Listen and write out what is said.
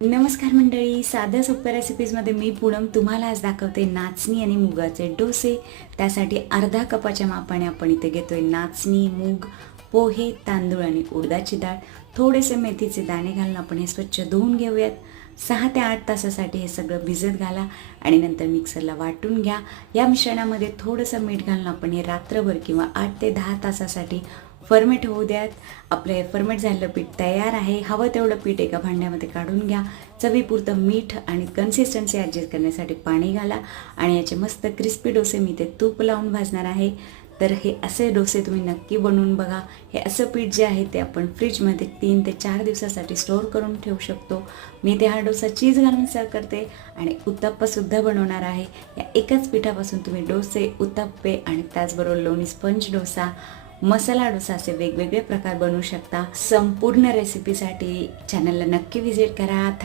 नमस्कार मंडळी साध्या सोप्या रेसिपीजमध्ये मी पूनम तुम्हाला आज दाखवते नाचणी आणि मुगाचे डोसे. त्यासाठी अर्धा कपाच्या मापाने आपण इथे घेतोय नाचणी मूग पोहे तांदूळ आणि उडदाची डाळ. थोडेसे मेथीचे दाणे घालून आपण हे स्वच्छ धुवून घेऊयात. सहा ते आठ तासासाठी हे सगळं भिजत घाला आणि नंतर मिक्सरला वाटून घ्या. या मिश्रणामध्ये थोडंसं मीठ घालून आपण हे रात्रभर किंवा आठ ते दहा तासासाठी फर्मेट होऊ द्यात. आपलं हे फर्मेट झालेलं पीठ तयार आहे. हवं तेवढं पीठ एका भांड्यामध्ये काढून घ्या. चवीपुरतं मीठ आणि कन्सिस्टन्सी ॲडजस्ट करण्यासाठी पाणी घाला आणि याचे मस्त क्रिस्पी डोसे मी ते तूप लावून भाजणार आहे. तर हे असे डोसे तुम्ही नक्की बनवून बघा. हे असं पीठ जे आहे ते आपण फ्रीजमध्ये तीन ते चार दिवसासाठी स्टोअर करून ठेवू शकतो. मी ते हा डोसा चीज घालून सर्व करते आणि उत्तप्पासुद्धा बनवणार आहे. या एकाच पिठापासून तुम्ही डोसे उत्तप्पे आणि त्याचबरोबर लोणी स्पंज डोसा मसाला डोसा असे वेगवेगळे प्रकार बनवू शकता. संपूर्ण रेसिपीसाठी चॅनलला नक्की व्हिजिट करा.